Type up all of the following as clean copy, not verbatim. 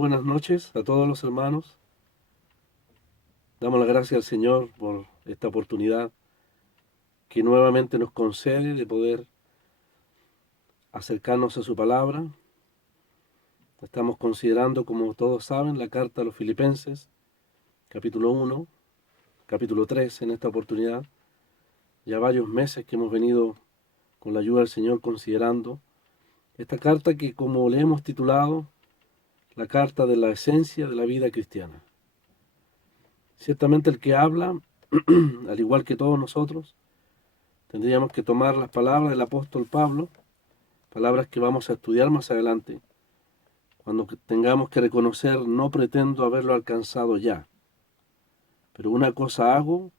buenas noches a todos los hermanos. Damos las gracias al Señor por esta oportunidad que nuevamente nos concede de poder acercarnos a su palabra. Estamos considerando, como todos saben, la carta a los Filipenses, capítulo 1, capítulo 3 en esta oportunidad. Ya varios meses que hemos venido con la ayuda del Señor considerando esta carta que, como le hemos titulado, la carta de la esencia de la vida cristiana. Ciertamente el que habla, al igual que todos nosotros, tendríamos que tomar las palabras del apóstol Pablo, palabras que vamos a estudiar más adelante, cuando tengamos que reconocer: no pretendo haberlo alcanzado ya, pero una cosa hago,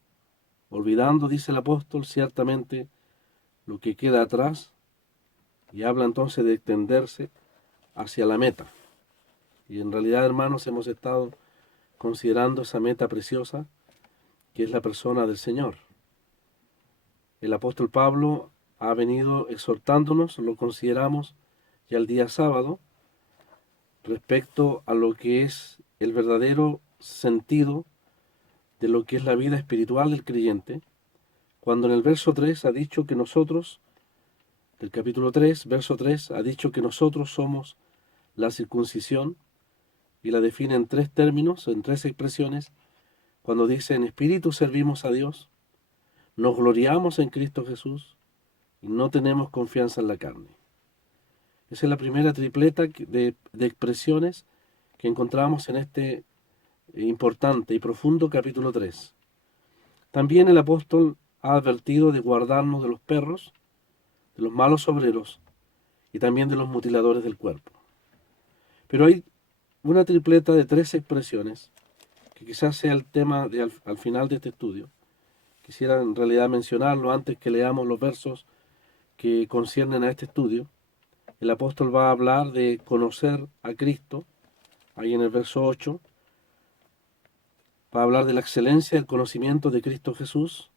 olvidando, dice el apóstol, ciertamente lo que queda atrás, y habla entonces de extenderse hacia la meta. Y en realidad, hermanos, hemos estado considerando esa meta preciosa, que es la persona del Señor. El apóstol Pablo ha venido exhortándonos, lo consideramos ya el día sábado, respecto a lo que es el verdadero sentido de lo que es la vida espiritual del creyente, cuando en el verso 3 ha dicho que nosotros, del capítulo 3, verso 3, ha dicho que nosotros somos la circuncisión, y la define en tres términos, en tres expresiones, cuando dice: en espíritu servimos a Dios, nos gloriamos en Cristo Jesús, y no tenemos confianza en la carne. Esa es la primera tripleta de expresiones que encontramos en este importante y profundo capítulo 3. También el apóstol ha advertido de guardarnos de los perros, de los malos obreros y también de los mutiladores del cuerpo. Pero hay una tripleta de tres expresiones que quizás sea el tema al final de este estudio. Quisiera en realidad mencionarlo antes que leamos los versos que conciernen a este estudio. El apóstol va a hablar de conocer a Cristo, ahí en el verso 8, va a hablar de la excelencia del conocimiento de Cristo Jesús.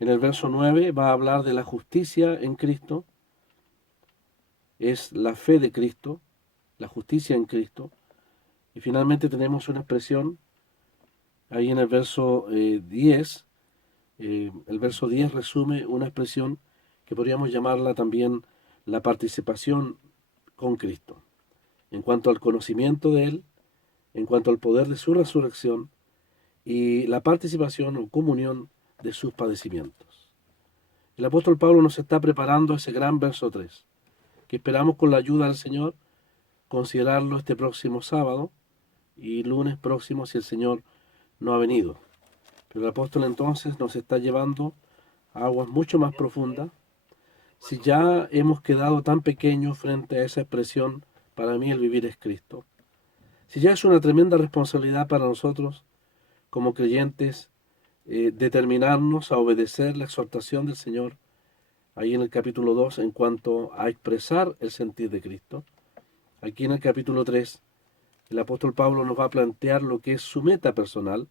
En el verso 9 va a hablar de la justicia en Cristo, es la fe de Cristo, la justicia en Cristo. Y finalmente tenemos una expresión ahí en el verso 10. El verso 10 resume una expresión que podríamos llamarla también la participación con Cristo, en cuanto al conocimiento de Él, en cuanto al poder de su resurrección y la participación o comunión de sus padecimientos. El apóstol Pablo nos está preparando ese gran verso 3, que esperamos con la ayuda del Señor considerarlo este próximo sábado y lunes próximo si el Señor no ha venido. Pero el apóstol entonces nos está llevando a aguas mucho más profundas. Si ya hemos quedado tan pequeños frente a esa expresión: para mí el vivir es Cristo, si ya es una tremenda responsabilidad para nosotros como creyentes determinarnos a obedecer la exhortación del Señor ahí en el capítulo 2 en cuanto a expresar el sentir de Cristo. Aquí en el capítulo 3 el apóstol Pablo nos va a plantear lo que es su meta personal,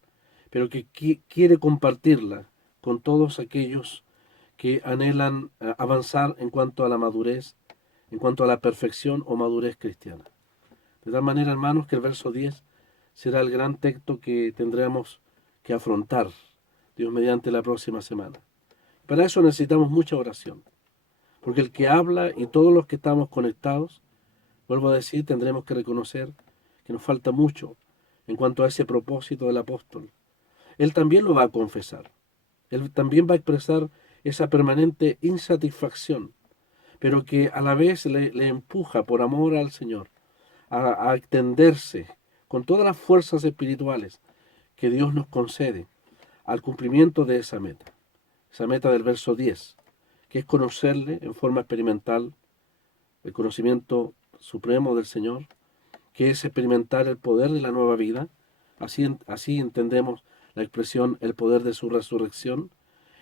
pero que quiere compartirla con todos aquellos que anhelan avanzar en cuanto a la madurez, en cuanto a la perfección o madurez cristiana. De tal manera, hermanos, que el verso 10 será el gran texto que tendremos que afrontar, Dios mediante, la próxima semana. Para eso necesitamos mucha oración, porque el que habla y todos los que estamos conectados, vuelvo a decir, tendremos que reconocer que nos falta mucho en cuanto a ese propósito del apóstol. Él también lo va a confesar, él también va a expresar esa permanente insatisfacción, pero que a la vez le empuja por amor al Señor a extenderse con todas las fuerzas espirituales que Dios nos concede al cumplimiento de esa meta del verso 10, que es conocerle en forma experimental, el conocimiento supremo del Señor, que es experimentar el poder de la nueva vida. Así entendemos la expresión el poder de su resurrección,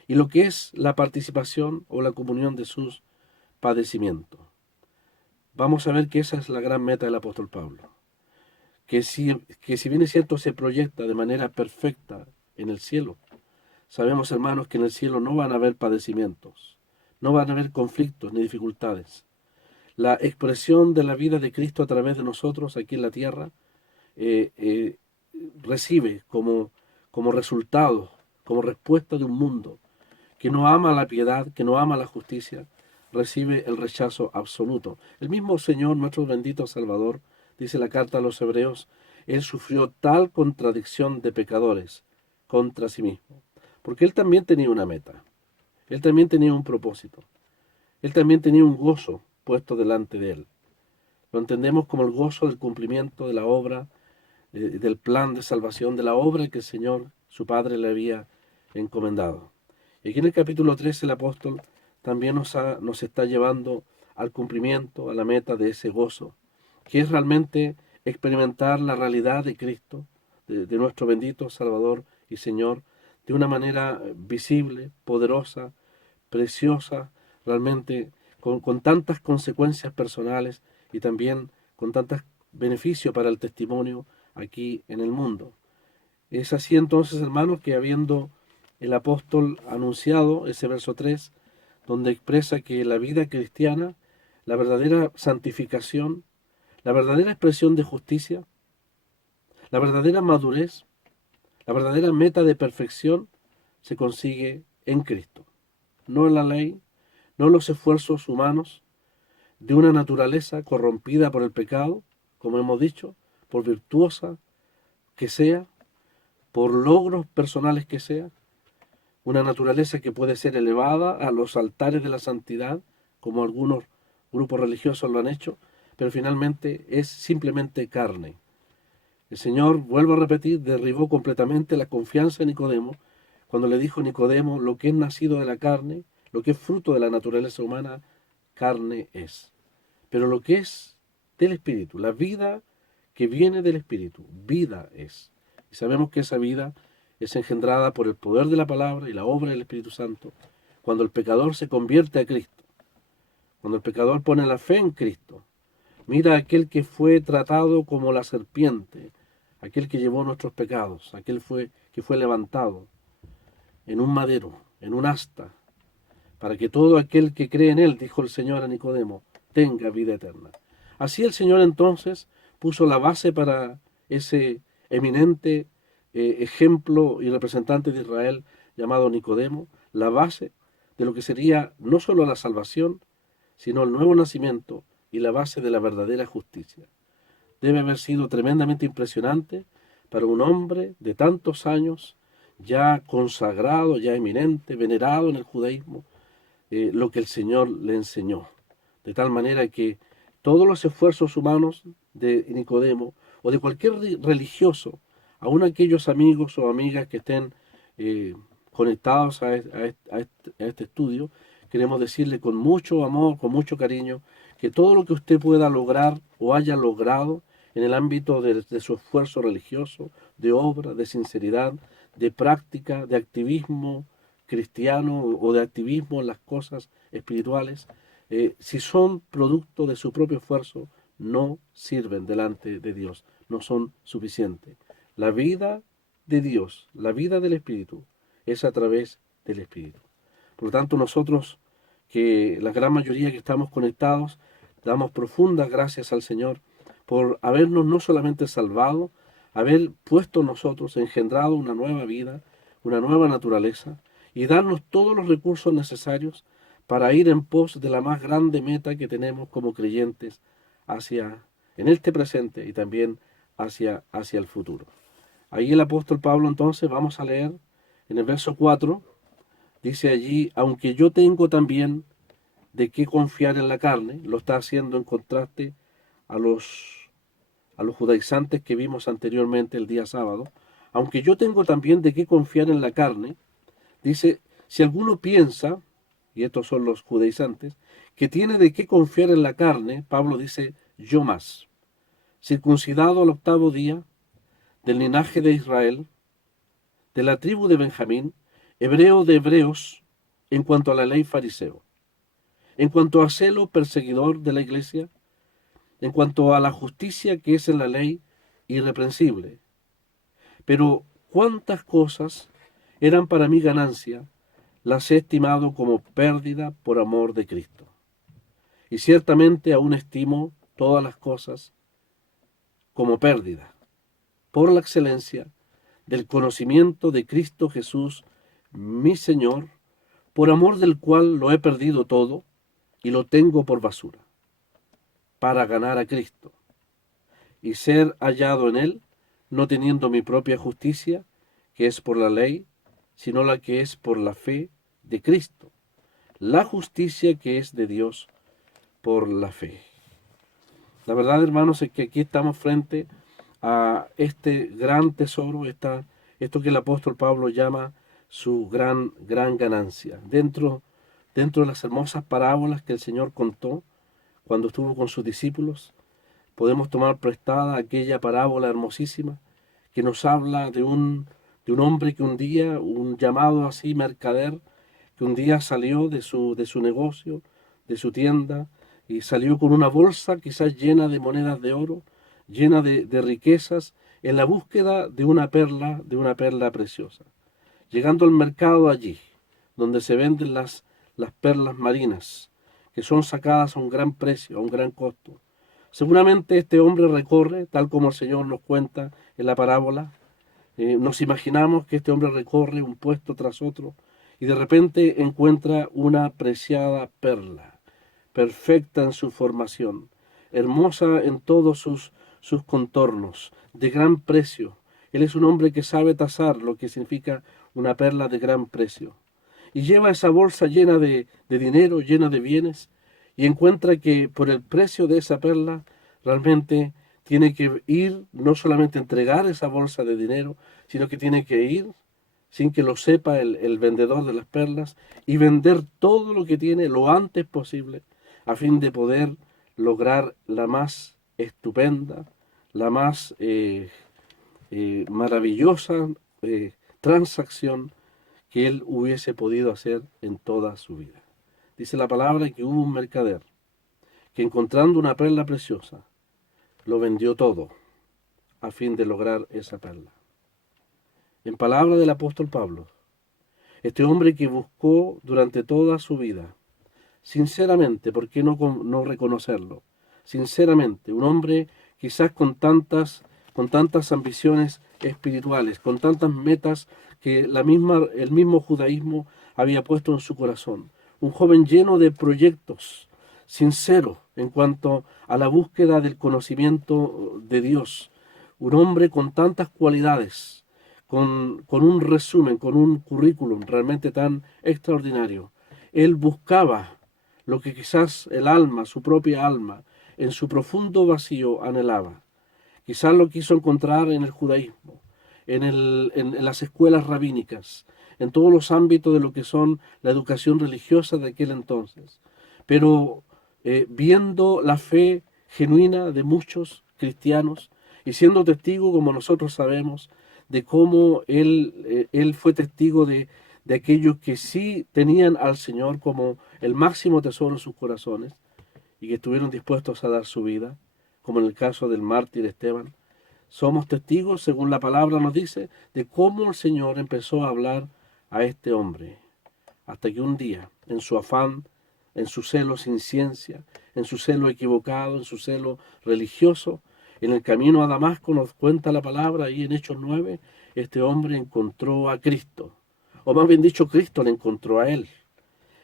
y lo que es la participación o la comunión de sus padecimientos. Vamos a ver que esa es la gran meta del apóstol Pablo, que si bien es cierto se proyecta de manera perfecta en el cielo, sabemos, hermanos, que en el cielo no van a haber padecimientos, no van a haber conflictos ni dificultades. La expresión de la vida de Cristo a través de nosotros aquí en la tierra eh, eh, recibe como resultado, como respuesta de un mundo que no ama la piedad, que no ama la justicia, recibe el rechazo absoluto. El mismo Señor, nuestro bendito Salvador, dice la carta a los Hebreos, Él sufrió tal contradicción de pecadores contra sí mismo, porque Él también tenía una meta, Él también tenía un propósito, Él también tenía un gozo puesto delante de Él. Lo entendemos como el gozo del cumplimiento de la obra, del plan de salvación, de la obra que el Señor, su Padre, le había encomendado. Y aquí en el capítulo 13 el apóstol también nos está llevando al cumplimiento, a la meta de ese gozo, que es realmente experimentar la realidad de Cristo, de nuestro bendito Salvador y Señor, de una manera visible, poderosa, preciosa, realmente con tantas consecuencias personales y también con tantos beneficios para el testimonio aquí en el mundo. Es así entonces, hermanos, que habiendo el apóstol anunciado ese verso 3, donde expresa que la vida cristiana, la verdadera santificación, la verdadera expresión de justicia, la verdadera madurez, la verdadera meta de perfección se consigue en Cristo, no en la ley, no en los esfuerzos humanos de una naturaleza corrompida por el pecado, como hemos dicho, por virtuosa que sea, por logros personales que sea, una naturaleza que puede ser elevada a los altares de la santidad, como algunos grupos religiosos lo han hecho, pero finalmente es simplemente carne. El Señor, vuelvo a repetir, derribó completamente la confianza de Nicodemo cuando le dijo a Nicodemo, lo que es nacido de la carne, lo que es fruto de la naturaleza humana, carne es. Pero lo que es del Espíritu, la vida que viene del Espíritu, vida es. Y sabemos que esa vida es engendrada por el poder de la palabra y la obra del Espíritu Santo, cuando el pecador se convierte a Cristo, cuando el pecador pone la fe en Cristo. Mira a aquel que fue tratado como la serpiente, aquel que llevó nuestros pecados, que fue levantado en un madero, en un asta, para que todo aquel que cree en él, dijo el Señor a Nicodemo, tenga vida eterna. Así el Señor entonces puso la base para ese eminente ejemplo y representante de Israel llamado Nicodemo, la base de lo que sería no solo la salvación, sino el nuevo nacimiento y la base de la verdadera justicia. Debe haber sido tremendamente impresionante para un hombre de tantos años, ya consagrado, ya eminente, venerado en el judaísmo, lo que el Señor le enseñó. De tal manera que todos los esfuerzos humanos de Nicodemo o de cualquier religioso, aun aquellos amigos o amigas que estén conectados a este estudio, queremos decirle con mucho amor, con mucho cariño, que todo lo que usted pueda lograr o haya logrado en el ámbito de su esfuerzo religioso, de obra, de sinceridad, de práctica, de activismo cristiano o de activismo en las cosas espirituales, si son producto de su propio esfuerzo, no sirven delante de Dios, no son suficientes. La vida de Dios, la vida del Espíritu, es a través del Espíritu. Por lo tanto, nosotros, que la gran mayoría que estamos conectados, damos profundas gracias al Señor por habernos no solamente salvado, haber puesto nosotros, engendrado una nueva vida, una nueva naturaleza, y darnos todos los recursos necesarios para ir en pos de la más grande meta que tenemos como creyentes hacia en este presente y también hacia el futuro. Ahí el apóstol Pablo entonces, vamos a leer en el verso 4, dice allí, aunque yo tengo también de qué confiar en la carne, lo está haciendo en contraste a los judaizantes que vimos anteriormente el día sábado, aunque yo tengo también de qué confiar en la carne, dice, si alguno piensa, y estos son los judaizantes, que tiene de qué confiar en la carne, Pablo dice, yo más, circuncidado al octavo día, del linaje de Israel, de la tribu de Benjamín, hebreo de hebreos, en cuanto a la ley fariseo, en cuanto a celo perseguidor de la iglesia, en cuanto a la justicia que es en la ley, irreprensible. Pero cuántas cosas eran para mí ganancia, las he estimado como pérdida por amor de Cristo. Y ciertamente aún estimo todas las cosas como pérdida por la excelencia del conocimiento de Cristo Jesús, mi Señor, por amor del cual lo he perdido todo y lo tengo por basura, para ganar a Cristo y ser hallado en Él, no teniendo mi propia justicia, que es por la ley, sino la que es por la fe de Cristo, la justicia que es de Dios por la fe. La verdad, hermanos, es que aquí estamos frente a este gran tesoro, esto que el apóstol Pablo llama su gran ganancia. Dentro de las hermosas parábolas que el Señor contó cuando estuvo con sus discípulos, podemos tomar prestada aquella parábola hermosísima que nos habla de un hombre que un día, un llamado así mercader, que un día salió de su negocio, de su tienda, y salió con una bolsa quizás llena de monedas de oro, llena de riquezas, en la búsqueda de una perla preciosa. Llegando al mercado allí, donde se venden las perlas marinas, que son sacadas a un gran precio, a un gran costo. Seguramente este hombre recorre, tal como el Señor nos cuenta en la parábola, nos imaginamos que este hombre recorre un puesto tras otro y de repente encuentra una preciada perla, perfecta en su formación, hermosa en todos sus contornos, de gran precio. Él es un hombre que sabe tasar lo que significa una perla de gran precio. Y lleva esa bolsa llena de dinero, llena de bienes, y encuentra que por el precio de esa perla realmente tiene que ir, no solamente entregar esa bolsa de dinero, sino que tiene que ir, sin que lo sepa el vendedor de las perlas, y vender todo lo que tiene lo antes posible, a fin de poder lograr la más estupenda, la más maravillosa transacción que él hubiese podido hacer en toda su vida. Dice la palabra que hubo un mercader que, encontrando una perla preciosa, lo vendió todo a fin de lograr esa perla. En palabra del apóstol Pablo, este hombre que buscó durante toda su vida, sinceramente, ¿por qué no reconocerlo? Sinceramente, un hombre quizás con tantas ambiciones espirituales, con tantas metas que el mismo judaísmo había puesto en su corazón. Un joven lleno de proyectos, sincero en cuanto a la búsqueda del conocimiento de Dios. Un hombre con tantas cualidades, con un resumen, con un currículum realmente tan extraordinario. Él buscaba lo que quizás el alma, su propia alma, en su profundo vacío anhelaba. Quizás lo quiso encontrar en el judaísmo, en las escuelas rabínicas, en todos los ámbitos de lo que son la educación religiosa de aquel entonces. Pero viendo la fe genuina de muchos cristianos y siendo testigo, como nosotros sabemos, de cómo él fue testigo de aquellos que sí tenían al Señor como el máximo tesoro en sus corazones y que estuvieron dispuestos a dar su vida, como en el caso del mártir Esteban. Somos testigos, según la palabra nos dice, de cómo el Señor empezó a hablar a este hombre, hasta que un día, en su afán, en su celo sin ciencia, en su celo equivocado, en su celo religioso, en el camino a Damasco, nos cuenta la palabra, ahí en Hechos 9, este hombre encontró a Cristo, o más bien dicho, Cristo le encontró a él.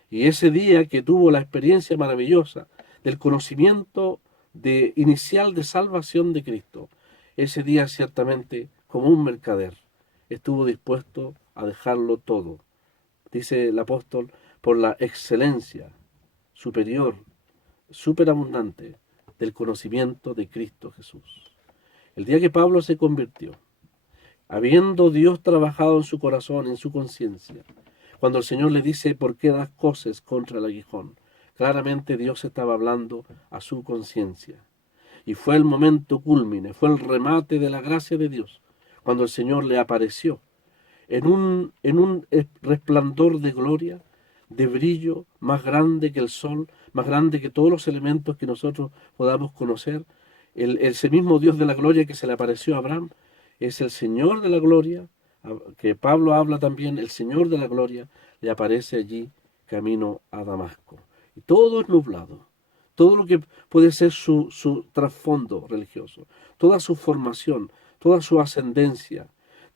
Y ese día que tuvo la experiencia maravillosa del conocimiento inicial de salvación de Cristo, ese día ciertamente, como un mercader, estuvo dispuesto a dejarlo todo. Dice el apóstol, por la excelencia superior, superabundante del conocimiento de Cristo Jesús. El día que Pablo se convirtió, habiendo Dios trabajado en su corazón, en su conciencia, cuando el Señor le dice, ¿por qué das coces contra el aguijón? Claramente Dios estaba hablando a su conciencia. Y fue el momento cúlmine, fue el remate de la gracia de Dios, cuando el Señor le apareció en un resplandor de gloria, de brillo, más grande que el sol, más grande que todos los elementos que nosotros podamos conocer. Ese mismo Dios de la gloria que se le apareció a Abraham es el Señor de la gloria, que Pablo habla también, el Señor de la gloria le aparece allí camino a Damasco. Y todo es nublado, todo lo que puede ser su trasfondo religioso, toda su formación, toda su ascendencia,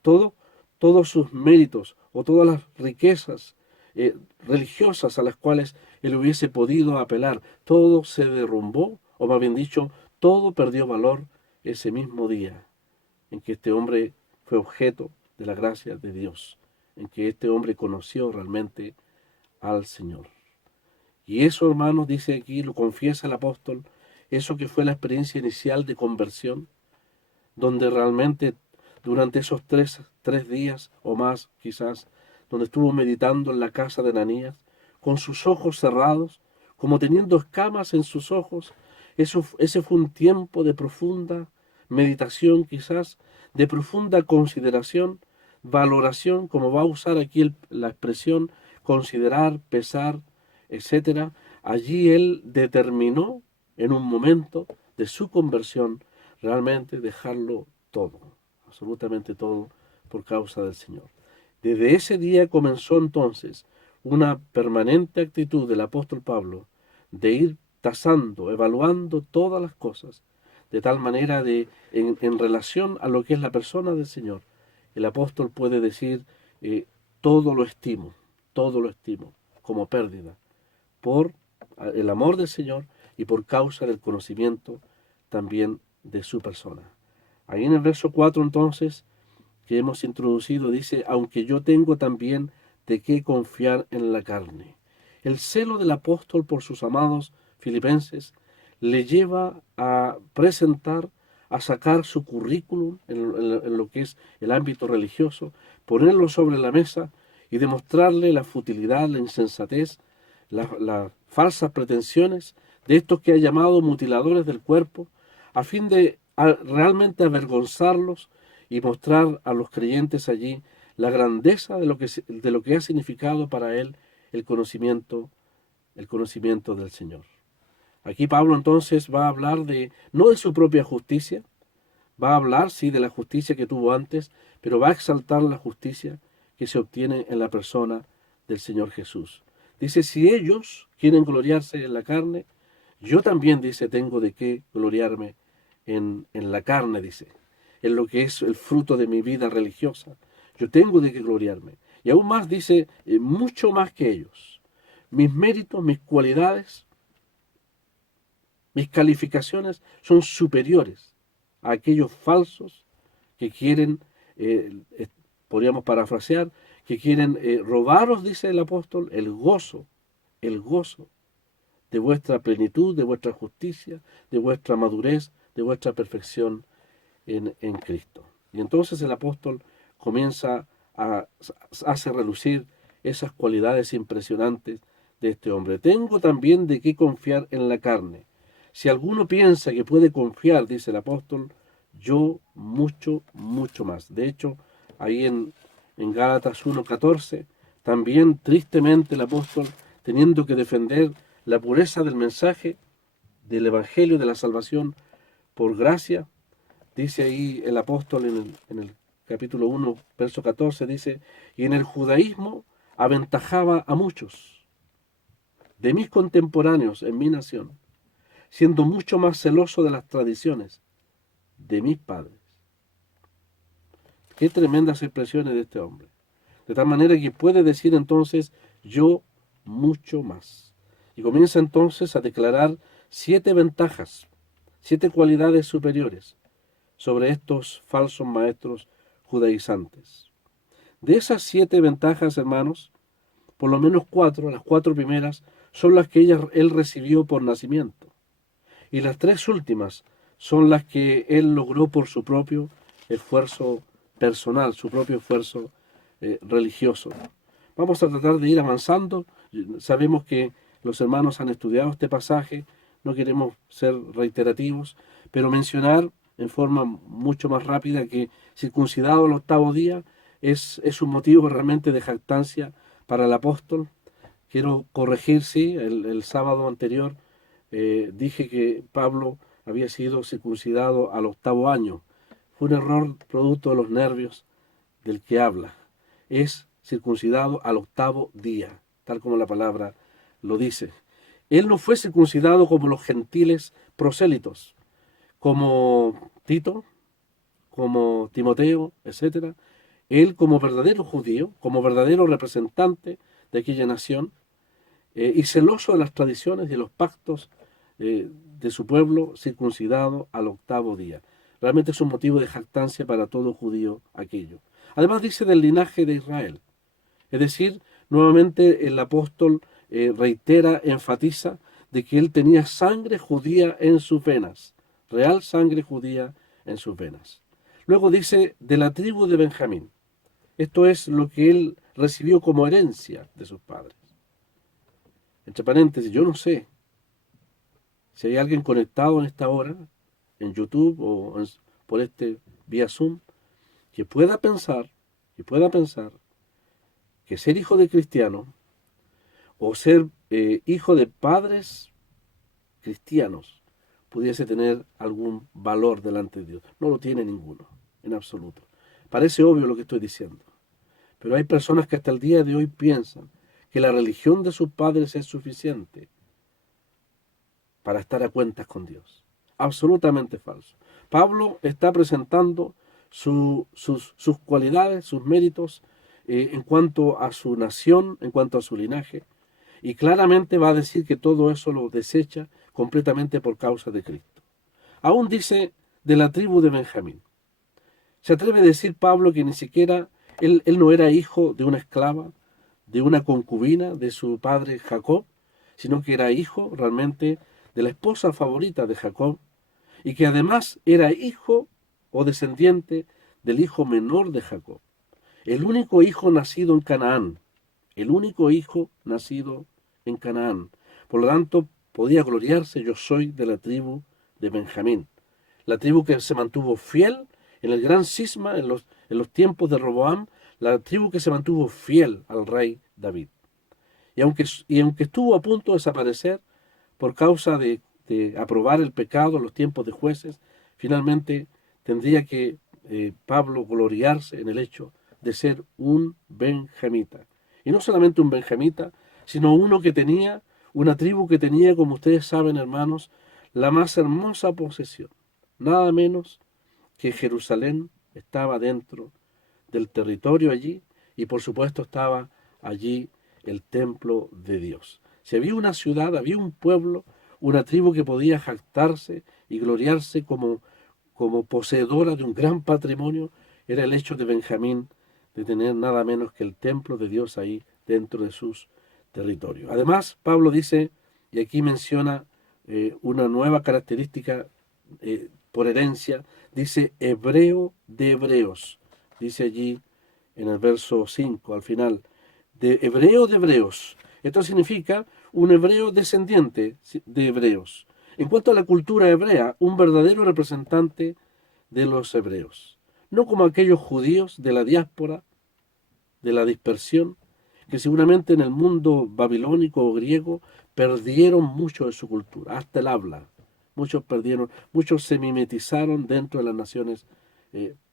todo, todos sus méritos o todas las riquezas religiosas a las cuales él hubiese podido apelar, todo se derrumbó, o más bien dicho, todo perdió valor ese mismo día en que este hombre fue objeto de la gracia de Dios, en que este hombre conoció realmente al Señor. Y eso, hermanos, dice aquí, lo confiesa el apóstol, eso que fue la experiencia inicial de conversión, donde realmente durante esos tres días o más quizás, donde estuvo meditando en la casa de Ananías, con sus ojos cerrados, como teniendo escamas en sus ojos, ese fue un tiempo de profunda meditación quizás, de profunda consideración, valoración, como va a usar aquí la expresión considerar, pesar, etcétera. Allí él determinó en un momento de su conversión realmente dejarlo todo, absolutamente todo, por causa del Señor. Desde ese día comenzó entonces una permanente actitud del apóstol Pablo de ir tasando, evaluando todas las cosas, de tal manera en relación a lo que es la persona del Señor, el apóstol puede decir, todo todo lo estimo como pérdida, por el amor del Señor y por causa del conocimiento también de su persona. Ahí en el verso 4 entonces, que hemos introducido, dice, aunque yo tengo también de qué confiar en la carne. El celo del apóstol por sus amados filipenses le lleva a presentar, a sacar su currículum en lo que es el ámbito religioso, ponerlo sobre la mesa y demostrarle la futilidad, la insensatez, las falsas pretensiones de estos que ha llamado mutiladores del cuerpo, a fin de realmente avergonzarlos y mostrar a los creyentes allí la grandeza de lo que ha significado para él el conocimiento del Señor. Aquí Pablo entonces va a hablar no de su propia justicia, va a hablar, sí, de la justicia que tuvo antes, pero va a exaltar la justicia que se obtiene en la persona del Señor Jesús. Dice, si ellos quieren gloriarse en la carne, yo también, dice, tengo de qué gloriarme en la carne, dice, en lo que es el fruto de mi vida religiosa. Yo tengo de qué gloriarme. Y aún más dice, mucho más que ellos. Mis méritos, mis cualidades, mis calificaciones son superiores a aquellos falsos que quieren, podríamos parafrasear, que quieren robaros, dice el apóstol, el gozo de vuestra plenitud, de vuestra justicia, de vuestra madurez, de vuestra perfección en Cristo. Y entonces el apóstol comienza hace relucir esas cualidades impresionantes de este hombre. Tengo también de qué confiar en la carne. Si alguno piensa que puede confiar, dice el apóstol, yo mucho, mucho más. De hecho, ahí en Gálatas 1:14, también tristemente el apóstol, teniendo que defender la pureza del mensaje del Evangelio de la salvación por gracia, dice ahí el apóstol en el capítulo 1, verso 14, dice, y en el judaísmo aventajaba a muchos de mis contemporáneos en mi nación, siendo mucho más celoso de las tradiciones de mis padres. Qué tremendas expresiones de este hombre. De tal manera que puede decir entonces, yo mucho más. Y comienza entonces a declarar 7 ventajas, 7 cualidades superiores sobre estos falsos maestros judaizantes. De esas 7 ventajas, hermanos, por lo menos 4, las 4 primeras, son las que él recibió por nacimiento. Y las 3 últimas son las que él logró por su propio esfuerzo personal, su propio esfuerzo religioso. Vamos a tratar de ir avanzando. Sabemos que los hermanos han estudiado este pasaje, no queremos ser reiterativos, pero mencionar en forma mucho más rápida que circuncidado al 8º día es un motivo realmente de jactancia para el apóstol. Quiero corregir, sí, el sábado anterior dije que Pablo había sido circuncidado al 8º año. Fue un error producto de los nervios del que habla. Es circuncidado al 8º día, tal como la palabra lo dice. Él no fue circuncidado como los gentiles prosélitos, como Tito, como Timoteo, etcétera, él como verdadero judío, como verdadero representante de aquella nación, y celoso de las tradiciones y de los pactos de su pueblo, circuncidado al octavo día. Realmente es un motivo de jactancia para todo judío aquello. Además dice del linaje de Israel. Es decir, nuevamente el apóstol reitera, enfatiza de que él tenía sangre judía en sus venas, real sangre judía en sus venas. Luego dice de la tribu de Benjamín. Esto es lo que él recibió como herencia de sus padres. Entre paréntesis, yo no sé si hay alguien conectado en esta hora, en YouTube o por este vía Zoom, que pueda pensar que ser hijo de cristiano o ser hijo de padres cristianos pudiese tener algún valor delante de Dios. No lo tiene ninguno, en absoluto. Parece obvio lo que estoy diciendo, pero hay personas que hasta el día de hoy piensan que la religión de sus padres es suficiente para estar a cuentas con Dios. Absolutamente falso. Pablo está presentando sus cualidades, sus méritos en cuanto a su nación, en cuanto a su linaje, y claramente va a decir que todo eso lo desecha completamente por causa de Cristo. Aún dice de la tribu de Benjamín. Se atreve a decir Pablo que ni siquiera él no era hijo de una esclava, de una concubina de su padre Jacob, sino que era hijo realmente de la esposa favorita de Jacob, y que además era hijo o descendiente del hijo menor de Jacob, el único hijo nacido en Canaán, el único hijo nacido en Canaán. Por lo tanto, podía gloriarse: yo soy de la tribu de Benjamín, la tribu que se mantuvo fiel en el gran cisma, en los tiempos de Roboam, la tribu que se mantuvo fiel al rey David. Y aunque estuvo a punto de desaparecer por causa de aprobar el pecado en los tiempos de jueces, finalmente tendría que Pablo gloriarse en el hecho de ser un benjamita. Y no solamente un benjamita, sino uno que tenía, una tribu que tenía, como ustedes saben, hermanos, la más hermosa posesión. Nada menos que Jerusalén estaba dentro del territorio allí, y por supuesto estaba allí el templo de Dios. Si había una ciudad, había un pueblo, una tribu que podía jactarse y gloriarse como poseedora de un gran patrimonio, era el hecho de Benjamín de tener nada menos que el templo de Dios ahí dentro de sus territorios. Además, Pablo dice, y aquí menciona una nueva característica por herencia, dice hebreo de hebreos, dice allí en el verso 5 al final, de hebreo de hebreos. Esto significa un hebreo descendiente de hebreos. En cuanto a la cultura hebrea, un verdadero representante de los hebreos. No como aquellos judíos de la diáspora, de la dispersión, que seguramente en el mundo babilónico o griego perdieron mucho de su cultura, hasta el habla. Muchos perdieron, muchos se mimetizaron dentro de las naciones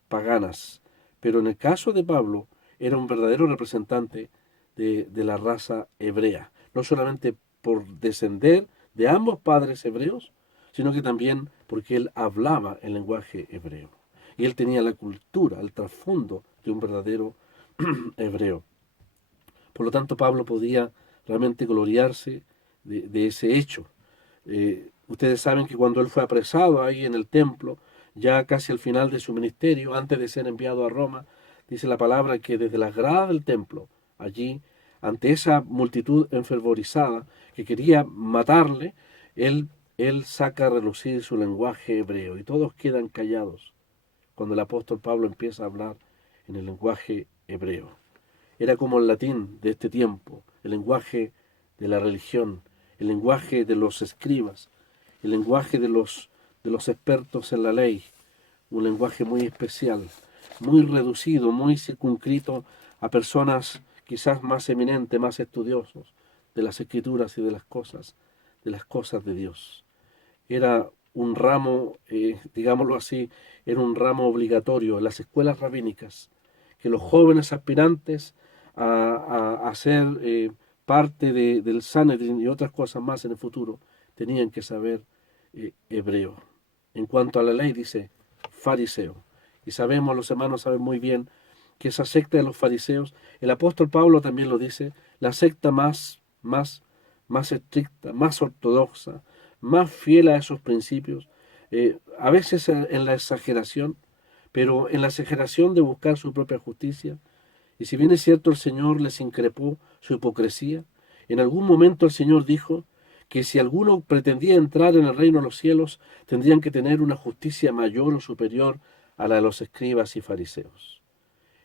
paganas. Pero en el caso de Pablo, era un verdadero representante de la raza hebrea, no solamente por descender de ambos padres hebreos, sino que también porque él hablaba el lenguaje hebreo. Y él tenía la cultura, el trasfondo de un verdadero hebreo. Por lo tanto, Pablo podía realmente gloriarse de ese hecho. Ustedes saben que cuando él fue apresado ahí en el templo, ya casi al final de su ministerio, antes de ser enviado a Roma, dice la palabra que desde las gradas del templo, allí, ante esa multitud enfervorizada que quería matarle, él saca a relucir su lenguaje hebreo y todos quedan callados cuando el apóstol Pablo empieza a hablar en el lenguaje hebreo. Era como el latín de este tiempo, el lenguaje de la religión, el lenguaje de los escribas, el lenguaje de los expertos en la ley, un lenguaje muy especial, muy reducido, muy circunscrito a personas quizás más eminentes, más estudiosos de las escrituras y de las cosas de Dios. Era un ramo, digámoslo así, era un ramo obligatorio en las escuelas rabínicas, que los jóvenes aspirantes a ser parte del Sanedrín y otras cosas más en el futuro tenían que saber hebreo. En cuanto a la ley, dice fariseo. Y sabemos, los hermanos saben muy bien, que esa secta de los fariseos, el apóstol Pablo también lo dice, la secta más estricta, más ortodoxa, más fiel a esos principios, a veces en la exageración, pero en la exageración de buscar su propia justicia. Y si bien es cierto, el Señor les increpó su hipocresía, en algún momento el Señor dijo que si alguno pretendía entrar en el reino de los cielos, tendrían que tener una justicia mayor o superior a la de los escribas y fariseos.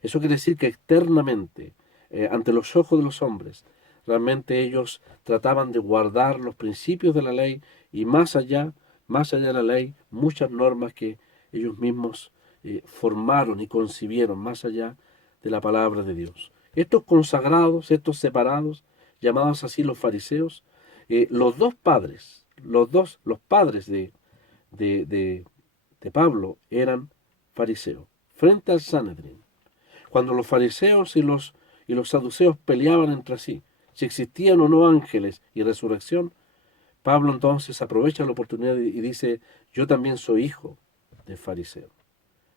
Eso quiere decir que externamente, ante los ojos de los hombres, realmente ellos trataban de guardar los principios de la ley y más allá de la ley, muchas normas que ellos mismos formaron y concibieron más allá de la palabra de Dios. Estos consagrados, estos separados, llamados así los fariseos, los padres de Pablo eran fariseos, frente al Sanedrín. Cuando los fariseos y los saduceos peleaban entre sí, si existían o no ángeles y resurrección, Pablo entonces aprovecha la oportunidad y dice, yo también soy hijo de fariseo.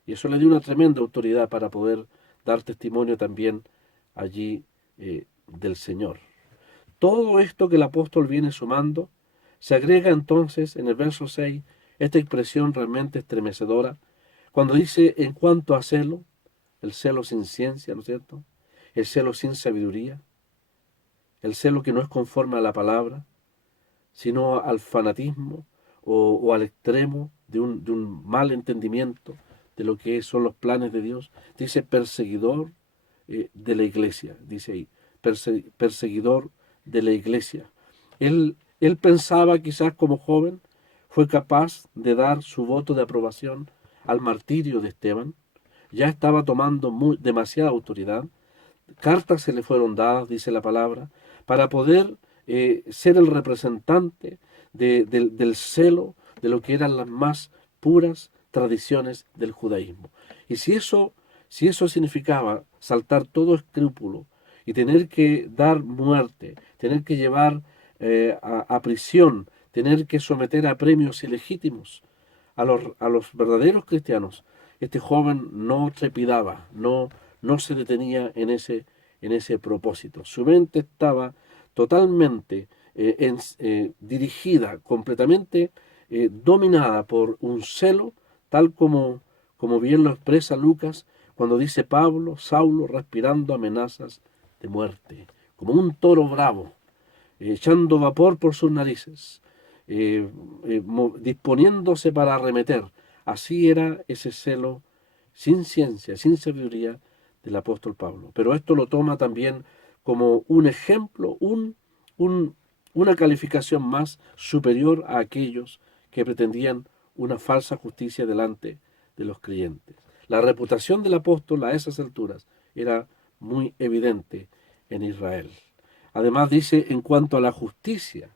Y eso le dio una tremenda autoridad para poder dar testimonio también allí del Señor. Todo esto que el apóstol viene sumando, se agrega entonces en el verso 6 esta expresión realmente estremecedora, cuando dice en cuanto a celo, el celo sin ciencia, ¿no es cierto? El celo sin sabiduría, el celo que no es conforme a la palabra, sino al fanatismo o al extremo de un mal entendimiento de lo que son los planes de Dios. Dice perseguidor de la iglesia, dice ahí, perseguidor de la iglesia. Él pensaba, quizás como joven, fue capaz de dar su voto de aprobación al martirio de Esteban. Ya estaba tomando demasiada autoridad. Cartas se le fueron dadas, dice la palabra, para poder ser el representante del celo de lo que eran las más puras tradiciones del judaísmo. Y si eso significaba saltar todo escrúpulo y tener que dar muerte, tener que llevar a prisión, tener que someter a premios ilegítimos a los verdaderos cristianos, este joven no trepidaba, no se detenía en ese propósito. Su mente estaba totalmente dirigida, completamente dominada por un celo, tal como bien lo expresa Lucas cuando dice Pablo, Saulo, respirando amenazas de muerte, como un toro bravo, echando vapor por sus narices, disponiéndose para arremeter. Así era ese celo sin ciencia, sin sabiduría del apóstol Pablo. Pero esto lo toma también como un ejemplo, una calificación más superior a aquellos que pretendían una falsa justicia delante de los creyentes. La reputación del apóstol a esas alturas era muy evidente en Israel. Además dice en cuanto a la justicia,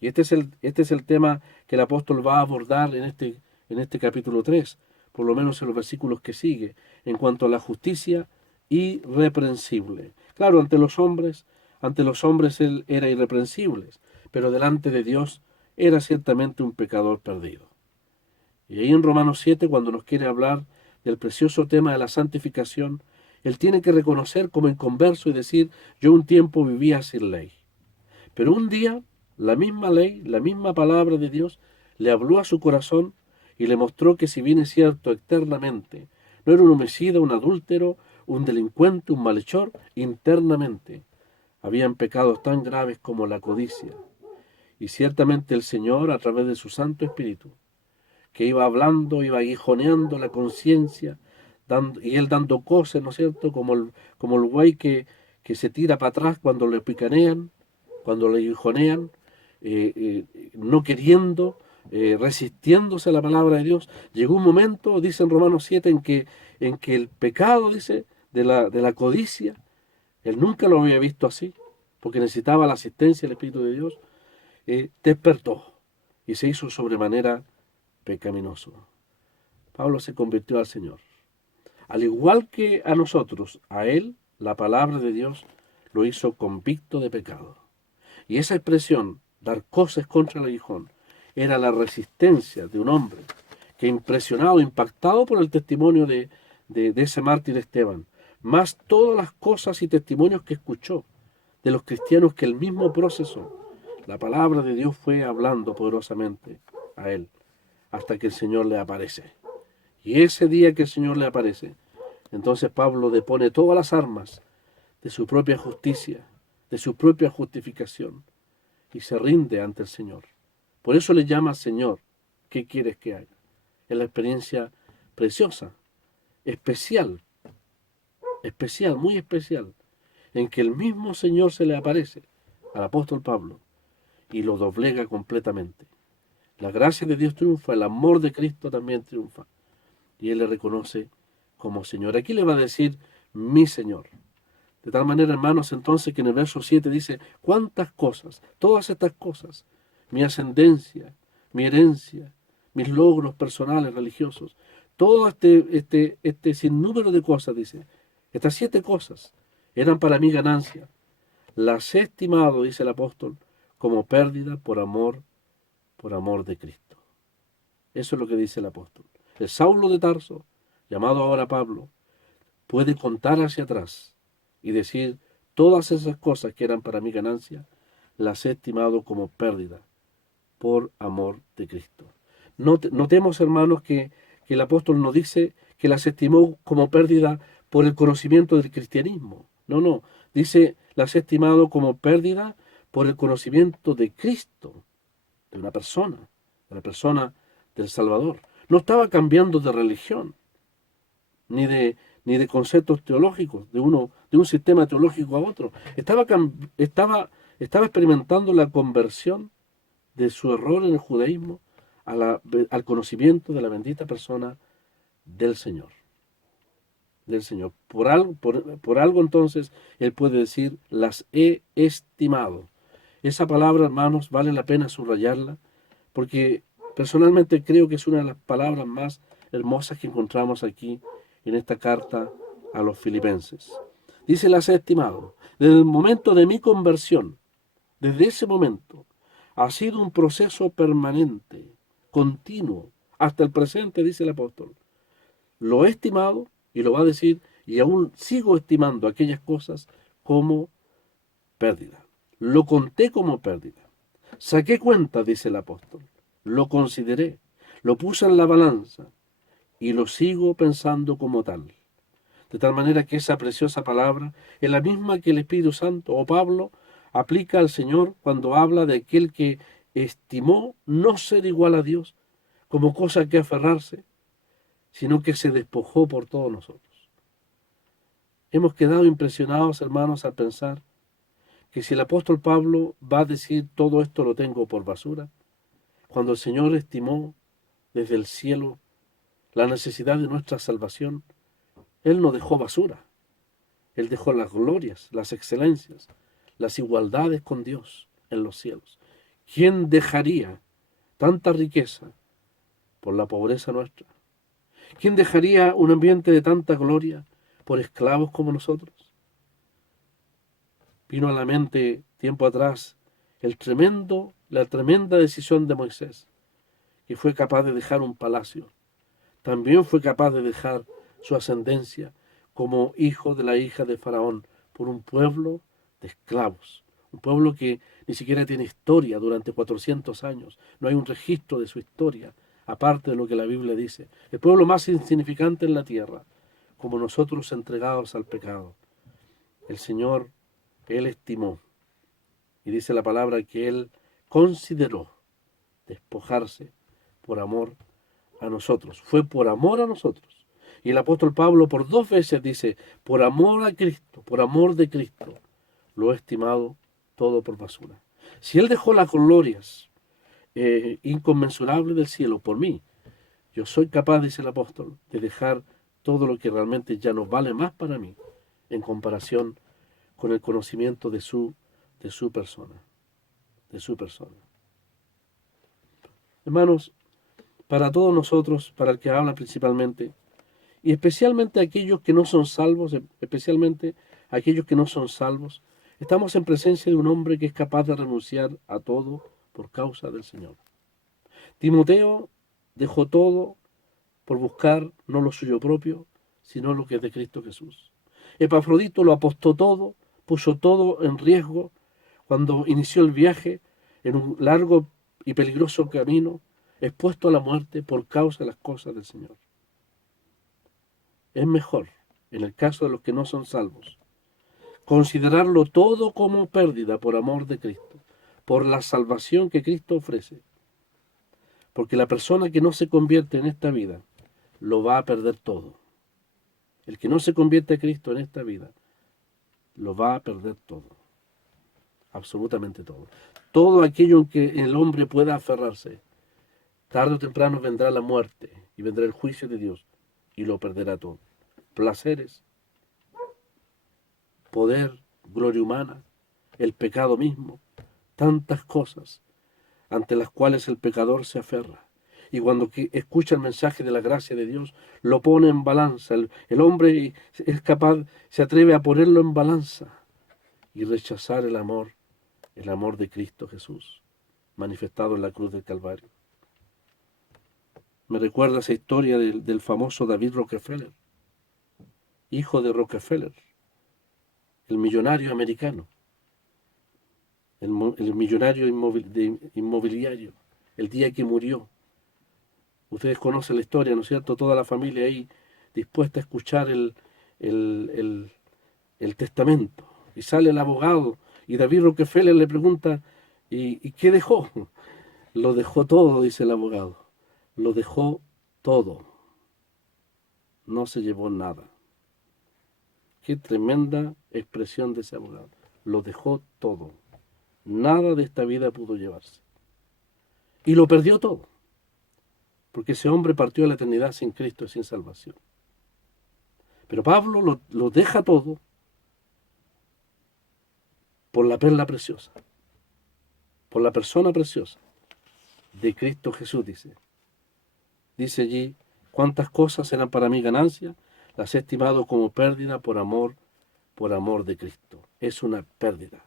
y este es el tema que el apóstol va a abordar en este capítulo 3, por lo menos en los versículos que sigue, en cuanto a la justicia irreprensible. Claro, ante los hombres él era irreprensible, pero delante de Dios era ciertamente un pecador perdido. Y ahí en Romanos 7, cuando nos quiere hablar del precioso tema de la santificación, él tiene que reconocer como inconverso y decir, yo un tiempo vivía sin ley. Pero un día, la misma ley, la misma palabra de Dios, le habló a su corazón y le mostró que si bien es cierto externamente, no era un homicida, un adúltero, un delincuente, un malhechor, internamente habían pecados tan graves como la codicia. Y ciertamente el Señor, a través de su Santo Espíritu, que iba hablando, iba aguijoneando la conciencia, y él dando cosas, ¿no es cierto? Como el buey que se tira para atrás cuando le picanean, cuando le aguijonean, no queriendo, resistiéndose a la palabra de Dios. Llegó un momento, dice en Romanos 7, en que el pecado, dice, de la codicia, él nunca lo había visto así, porque necesitaba la asistencia del Espíritu de Dios, despertó y se hizo sobremanera pecaminoso. Pablo se convirtió al Señor. Al igual que a nosotros, a él, la palabra de Dios lo hizo convicto de pecado. Y esa expresión, dar cosas contra el aguijón, era la resistencia de un hombre que impresionado, impactado por el testimonio de ese mártir Esteban, más todas las cosas y testimonios que escuchó de los cristianos que él mismo procesó. La palabra de Dios fue hablando poderosamente a él hasta que el Señor le aparece. Y ese día que el Señor le aparece, entonces Pablo depone todas las armas de su propia justicia, de su propia justificación, y se rinde ante el Señor. Por eso le llama Señor. ¿Qué quieres que haga? Es la experiencia preciosa, especial, muy especial, en que el mismo Señor se le aparece al apóstol Pablo y lo doblega completamente. La gracia de Dios triunfa, el amor de Cristo también triunfa, y él le reconoce como Señor. Aquí le va a decir mi Señor. De tal manera, hermanos, entonces que en el verso 7 dice, ¿cuántas cosas? Todas estas cosas, mi ascendencia, mi herencia, mis logros personales, religiosos, todo este sinnúmero de cosas, dice, estas 7 cosas eran para mí ganancia. Las he estimado, dice el apóstol, como pérdida por amor de Cristo. Eso es lo que dice el apóstol. El Saulo de Tarso, llamado ahora Pablo, puede contar hacia atrás y decir, todas esas cosas que eran para mi ganancia, las he estimado como pérdida por amor de Cristo. Notemos, hermanos, que el apóstol no dice que las estimó como pérdida por el conocimiento del cristianismo. No, no. Dice, las he estimado como pérdida por el conocimiento de Cristo, de la persona del Salvador. No estaba cambiando de religión, ni de conceptos teológicos, de un sistema teológico a otro. Estaba experimentando la conversión de su error en el judaísmo al conocimiento de la bendita persona del Señor. Del Señor. Por algo entonces él puede decir, las he estimado. Esa palabra, hermanos, vale la pena subrayarla, porque personalmente creo que es una de las palabras más hermosas que encontramos aquí en esta carta a los filipenses. Dice, las he estimado. Desde el momento de mi conversión, desde ese momento, ha sido un proceso permanente, continuo, hasta el presente, dice el apóstol. Lo he estimado, y lo va a decir, y aún sigo estimando aquellas cosas como pérdida. Lo conté como pérdida. Saqué cuenta, dice el apóstol. Lo consideré, lo puse en la balanza, y lo sigo pensando como tal. De tal manera que esa preciosa palabra es la misma que el Espíritu Santo o Pablo aplica al Señor cuando habla de aquel que estimó no ser igual a Dios como cosa que aferrarse, sino que se despojó por todos nosotros. Hemos quedado impresionados, hermanos, al pensar que si el apóstol Pablo va a decir todo esto lo tengo por basura, cuando el Señor estimó desde el cielo la necesidad de nuestra salvación, Él no dejó basura. Él dejó las glorias, las excelencias, las igualdades con Dios en los cielos. ¿Quién dejaría tanta riqueza por la pobreza nuestra? ¿Quién dejaría un ambiente de tanta gloria por esclavos como nosotros? Vino a la mente tiempo atrás la tremenda decisión de Moisés, que fue capaz de dejar un palacio. También fue capaz de dejar su ascendencia como hijo de la hija de Faraón por un pueblo de esclavos, un pueblo que ni siquiera tiene historia durante 400 años, no hay un registro de su historia, aparte de lo que la Biblia dice, el pueblo más insignificante en la tierra, como nosotros entregados al pecado. El Señor, Él estimó, y dice la palabra que Él consideró despojarse por amor a nosotros, fue por amor a nosotros. Y el apóstol Pablo por 2 veces dice, por amor a Cristo, por amor de Cristo, lo he estimado todo por basura. Si Él dejó las glorias inconmensurables del cielo por mí, yo soy capaz, dice el apóstol, de dejar todo lo que realmente ya no vale más para mí en comparación con el conocimiento de su persona, de su persona. Hermanos, para todos nosotros, para el que habla principalmente, y especialmente aquellos que no son salvos, especialmente aquellos que no son salvos, estamos en presencia de un hombre que es capaz de renunciar a todo por causa del Señor. Timoteo dejó todo por buscar no lo suyo propio, sino lo que es de Cristo Jesús. Epafrodito lo apostó todo, puso todo en riesgo cuando inició el viaje en un largo y peligroso camino, expuesto a la muerte por causa de las cosas del Señor. Es mejor, en el caso de los que no son salvos, considerarlo todo como pérdida por amor de Cristo, por la salvación que Cristo ofrece. Porque la persona que no se convierte en esta vida, lo va a perder todo. El que no se convierte a Cristo en esta vida, lo va a perder todo. Absolutamente todo. Todo aquello en que el hombre pueda aferrarse, tarde o temprano vendrá la muerte y vendrá el juicio de Dios y lo perderá todo. Placeres, poder, gloria humana, el pecado mismo, tantas cosas ante las cuales el pecador se aferra. Y cuando escucha el mensaje de la gracia de Dios, lo pone en balanza. El hombre es capaz, se atreve a ponerlo en balanza y rechazar el amor de Cristo Jesús, manifestado en la cruz del Calvario. Me recuerda esa historia del famoso David Rockefeller, hijo de Rockefeller, el millonario americano, el millonario inmobiliario, el día que murió. Ustedes conocen la historia, ¿no es cierto? Toda la familia ahí dispuesta a escuchar el testamento. Y sale el abogado y David Rockefeller le pregunta, ¿y qué dejó? Lo dejó todo, dice el abogado. Lo dejó todo. No se llevó nada. Qué tremenda expresión de ese abogado. Lo dejó todo. Nada de esta vida pudo llevarse. Y lo perdió todo. Porque ese hombre partió a la eternidad sin Cristo y sin salvación. Pero Pablo lo deja todo por la perla preciosa, por la persona preciosa de Cristo Jesús, dice. Dice allí, cuántas cosas eran para mí ganancia, las he estimado como pérdida por amor de Cristo. Es una pérdida.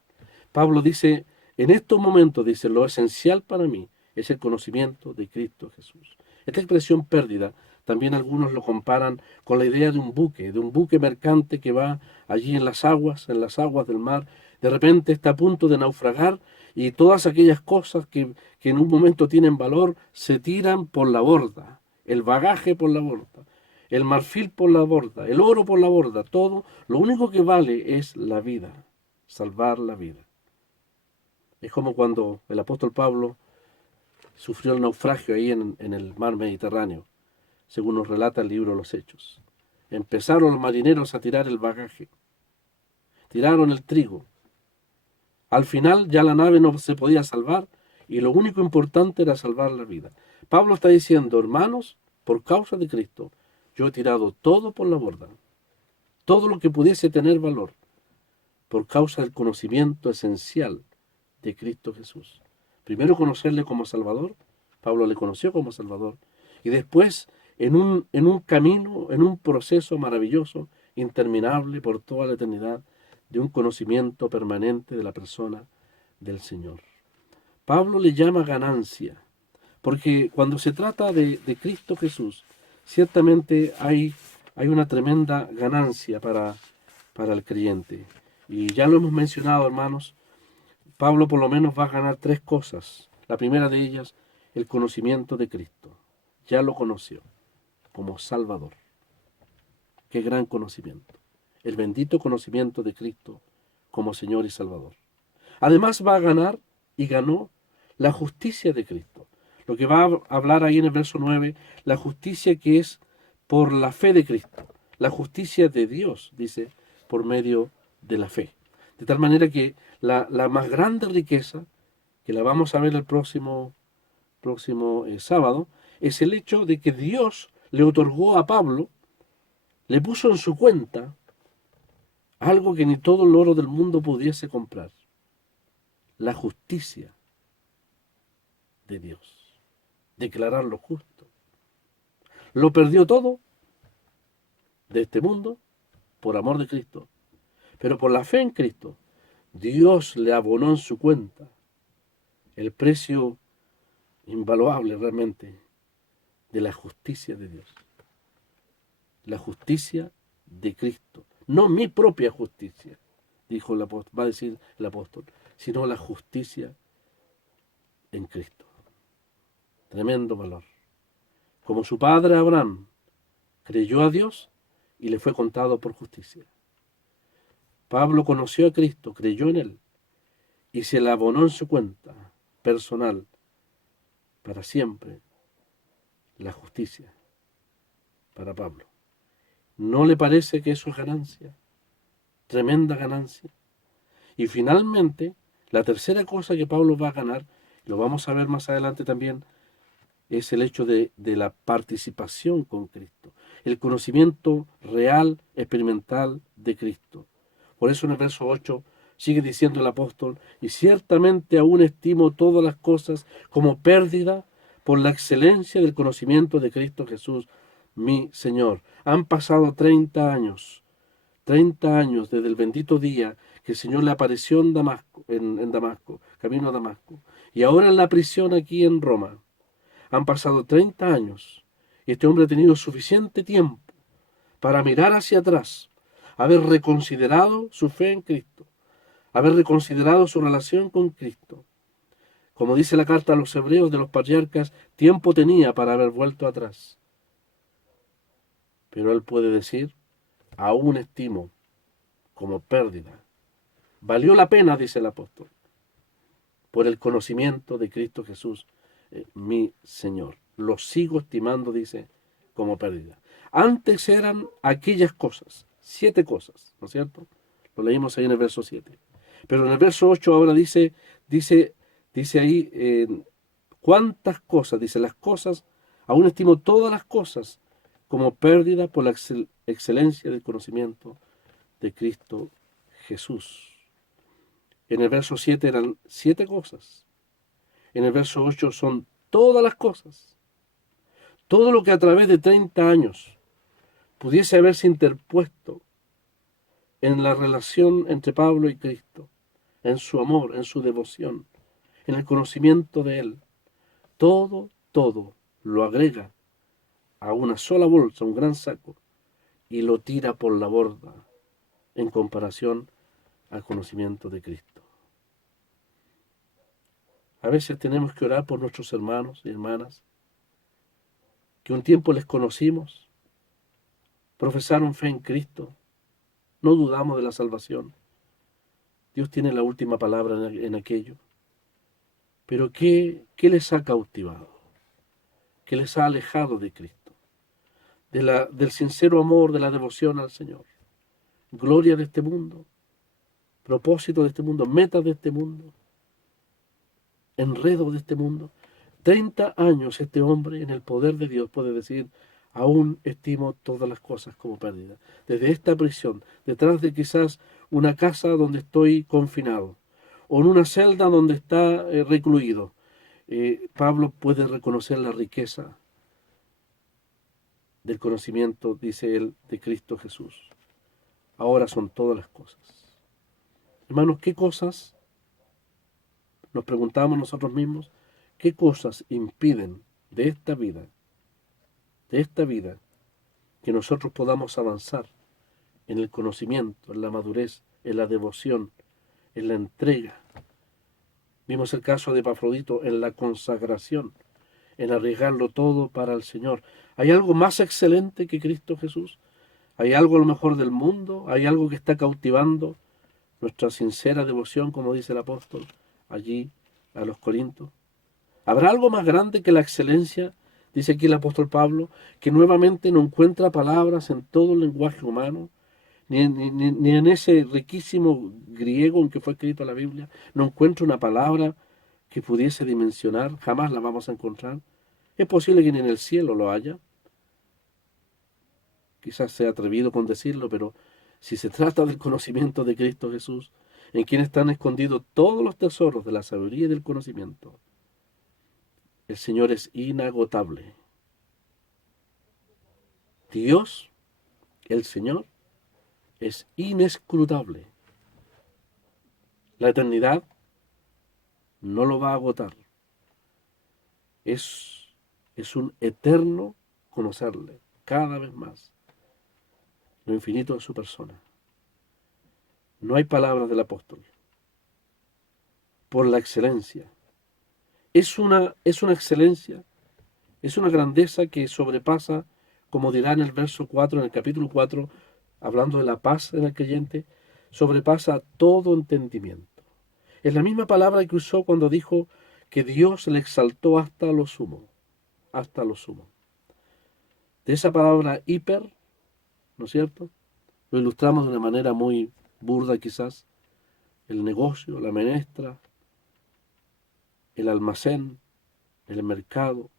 Pablo dice, en estos momentos, dice, lo esencial para mí es el conocimiento de Cristo Jesús. Esta expresión pérdida, también algunos lo comparan con la idea de un buque mercante que va allí en las aguas del mar, de repente está a punto de naufragar y todas aquellas cosas que en un momento tienen valor se tiran por la borda, el bagaje por la borda, el marfil por la borda, el oro por la borda, todo, lo único que vale es la vida, salvar la vida. Es como cuando el apóstol Pablo sufrió el naufragio ahí en el mar Mediterráneo, según nos relata el libro de los Hechos. Empezaron los marineros a tirar el bagaje, tiraron el trigo. Al final ya la nave no se podía salvar y lo único importante era salvar la vida. Pablo está diciendo, hermanos, por causa de Cristo, yo he tirado todo por la borda, todo lo que pudiese tener valor, por causa del conocimiento esencial de Cristo Jesús. Primero conocerle como Salvador, Pablo le conoció como Salvador, y después en un camino, en un proceso maravilloso, interminable por toda la eternidad, de un conocimiento permanente de la persona del Señor. Pablo le llama ganancia, porque cuando se trata de Cristo Jesús, ciertamente hay una tremenda ganancia para el creyente. Y ya lo hemos mencionado, hermanos, Pablo por lo menos va a ganar tres cosas. La primera de ellas, el conocimiento de Cristo. Ya lo conoció como Salvador. Qué gran conocimiento. El bendito conocimiento de Cristo como Señor y Salvador. Además va a ganar y ganó la justicia de Cristo. Lo que va a hablar ahí en el verso 9, la justicia que es por la fe de Cristo. La justicia de Dios, dice, por medio de la fe. De tal manera que la más grande riqueza, que la vamos a ver el próximo sábado, es el hecho de que Dios le otorgó a Pablo, le puso en su cuenta algo que ni todo el oro del mundo pudiese comprar. La justicia de Dios. Declararlo justo. Lo perdió todo de este mundo por amor de Cristo. Pero por la fe en Cristo, Dios le abonó en su cuenta el precio invaluable realmente de la justicia de Dios. la justicia de Cristo. No mi propia justicia, dijo el apóstol, va a decir el apóstol, sino la justicia en Cristo. Tremendo valor. Como su padre Abraham creyó a Dios y le fue contado por justicia. Pablo conoció a Cristo, creyó en él y se le abonó en su cuenta personal para siempre la justicia para Pablo. ¿No le parece que eso es ganancia? Tremenda ganancia. Y finalmente, la tercera cosa que Pablo va a ganar, lo vamos a ver más adelante también, es el hecho de la participación con Cristo, el conocimiento real, experimental de Cristo. Por eso en el verso 8 sigue diciendo el apóstol, y ciertamente aún estimo todas las cosas como pérdida por la excelencia del conocimiento de Cristo Jesús, mi Señor. Han pasado 30 años desde el bendito día que el Señor le apareció en Damasco, en Damasco, camino a Damasco, y ahora en la prisión aquí en Roma. Han pasado 30 años y este hombre ha tenido suficiente tiempo para mirar hacia atrás, haber reconsiderado su fe en Cristo, haber reconsiderado su relación con Cristo. Como dice la carta a los hebreos de los patriarcas, tiempo tenía para haber vuelto atrás. Pero él puede decir, aún estimo como pérdida. Valió la pena, dice el apóstol, por el conocimiento de Cristo Jesús, mi Señor. Lo sigo estimando, dice, como pérdida. Antes eran aquellas cosas, 7 cosas, ¿no es cierto? Lo leímos ahí en el verso 7. Pero en el verso 8 ahora dice ahí, ¿cuántas cosas? Dice, las cosas, aún estimo todas las cosas como pérdida por la excelencia del conocimiento de Cristo Jesús. En el verso 7 eran 7 cosas. En el verso 8 son todas las cosas. Todo lo que a través de 30 años pudiese haberse interpuesto en la relación entre Pablo y Cristo, en su amor, en su devoción, en el conocimiento de Él. Todo lo agrega a una sola bolsa, un gran saco, y lo tira por la borda en comparación al conocimiento de Cristo. A veces tenemos que orar por nuestros hermanos y hermanas, que un tiempo les conocimos, profesaron fe en Cristo, no dudamos de la salvación. Dios tiene la última palabra en aquello. Pero ¿qué les ha cautivado? ¿Qué les ha alejado de Cristo? Del sincero amor, de la devoción al Señor. Gloria de este mundo, propósito de este mundo, metas de este mundo, enredo de este mundo. 30 años este hombre en el poder de Dios puede decir, aún estimo todas las cosas como pérdida. Desde esta prisión, detrás de quizás una casa donde estoy confinado, o en una celda donde está recluido, Pablo puede reconocer la riqueza del conocimiento, dice él, de Cristo Jesús. Ahora son todas las cosas. Hermanos, ¿qué cosas, nos preguntamos nosotros mismos, qué cosas impiden de esta vida, que nosotros podamos avanzar en el conocimiento, en la madurez, en la devoción, en la entrega? Vimos el caso de Epafrodito en la consagración, en arriesgarlo todo para el Señor. ¿Hay algo más excelente que Cristo Jesús? ¿Hay algo a lo mejor del mundo? ¿Hay algo que está cautivando nuestra sincera devoción, como dice el apóstol allí a los Corintios? ¿Habrá algo más grande que la excelencia? Dice aquí el apóstol Pablo, que nuevamente no encuentra palabras en todo el lenguaje humano, ni en ese riquísimo griego en que fue escrita la Biblia, no encuentra una palabra que pudiese dimensionar, jamás la vamos a encontrar. Es posible que ni en el cielo lo haya, quizás sea atrevido con decirlo, pero si se trata del conocimiento de Cristo Jesús, en quien están escondidos todos los tesoros de la sabiduría y del conocimiento, el Señor es inagotable. Dios, el Señor, es inescrutable. La eternidad no lo va a agotar. Es un eterno conocerle cada vez más. lo infinito de su persona. No hay palabras del apóstol. Por la excelencia. Es una excelencia, es una grandeza que sobrepasa, como dirá en el verso 4, en el capítulo 4, hablando de la paz en el creyente, sobrepasa todo entendimiento. Es la misma palabra que usó cuando dijo que Dios le exaltó hasta lo sumo, hasta lo sumo. De esa palabra hiper, ¿no es cierto? Lo ilustramos de una manera muy burda quizás, el negocio, la menestra, el almacén, el mercado,